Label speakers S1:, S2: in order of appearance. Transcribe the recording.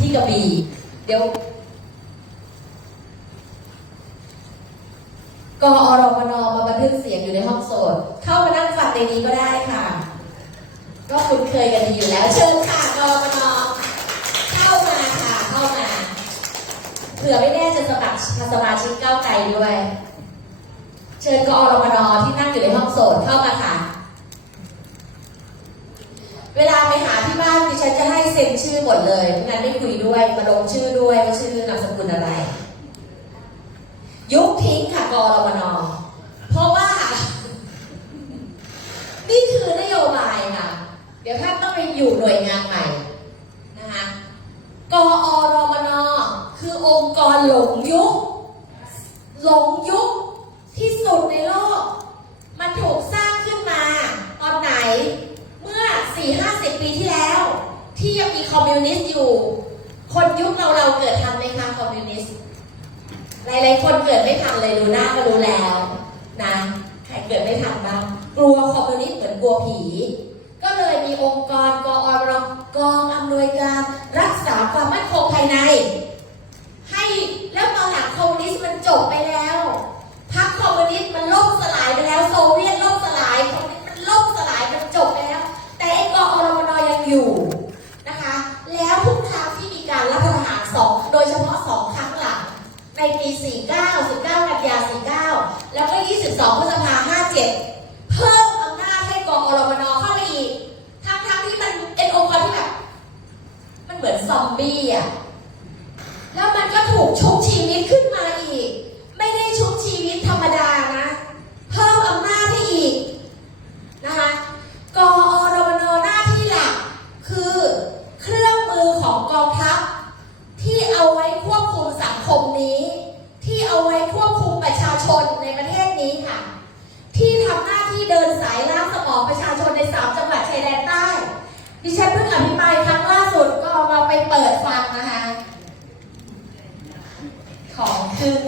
S1: ที่กระบี่เดี๋ยวกอรมนมาบันทึกเสียงอยู่ในห้องโสด เข้ามานั่งฟังในนี้ก็ได้ค่ะ ก็คุ้นเคยกันดีอยู่แล้ว เชิญค่ะกอรมนเข้ามาค่ะเข้ามาเผื่อไม่แน่จะสมัครสมาชิกเก้าไกลด้วย เชิญกอรมนที่นั่งอยู่ในห้องโสดเข้ามาค่ะ เวลาไปหา ฉันจะให้เซ็นชื่อหมดเลยงั้นไม่คุยด้วย มาลงชื่อด้วยว่าชื่อนามสกุลอะไร ยุบทิ้งค่ะกรมนเพราะว่า นี่คือนโยบายค่ะ เดี๋ยวท่านต้องไปอยู่หน่วยงานใหม่นะคะกอรมนคือองค์กรหลงยุคหลงยุคที่สุดในโลก มันถูกสร้างขึ้นมาตอนไหน เมื่อ 4-50 ปีที่แล้ว ที่ยังมีค อมมิวนิสต์อยู่ คนยุคเราเราเกิดทันไหมคะคอมมิวนิสต์หลายๆคนเกิดไม่ทันเลยดูหน้าก็รู้แล้วนะใครเกิดไม่ทันบ้างกลัวคอมมิวนิสต์เหมือนกลัวผี ก็เลยมีองค์กรกอรกองอำนวยการรักษาความมั่นคงภายใน 12พฤษภา57 เพิ่มอำนาจให้กองอรมนเข้าไปอีกทั้งที่มันเป็นองค์กรที่แบบ มันเหมือนซอมบี้อะ แล้วมันก็ถูกชุบชีวิตขึ้นมาอีก ไม่ได้ชุบชีวิตธรรมดานะ เพิ่มอำนาจให้อีกนะคะกอรมนหน้าที่หลักคือเครื่องมือของกองทัพที่เอาไว้ควบคุมสังคมนี้ ที่เอาไว้ควบคุมประชาชนในประเทศ นี้ค่ะ ที่ทำหน้าที่เดินสายล่างสมองประชาชนในสามจังหวัดชายแดนใต้ดิฉันเพิ่งอภิปรายครั้งล่าสุดก็เอามาไปเปิดฟังนะคะ ของขึ้น